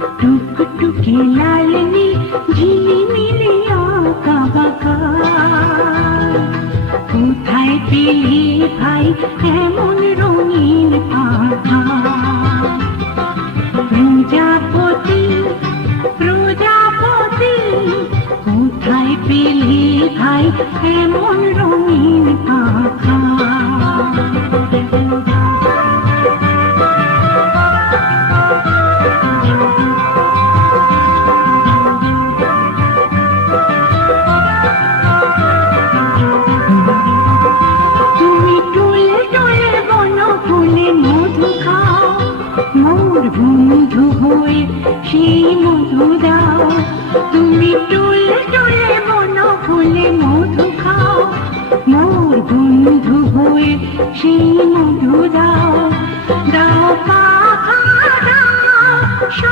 টুকটুকে লালনি ঝিলিমিলি আঁকা বাঁকা। কোথায় পেলি ভাই এমন রঙিন পাখা? প্রজাপতি প্রজাপতি, কোথায় পেলি ভাই এমন রঙিন পাখা? বন্ধু হয়ে সেই মধু দাও, তুমি টুলে টুলে বন ফুলে মধু খাও। মোর বন্ধু হয়ে সেই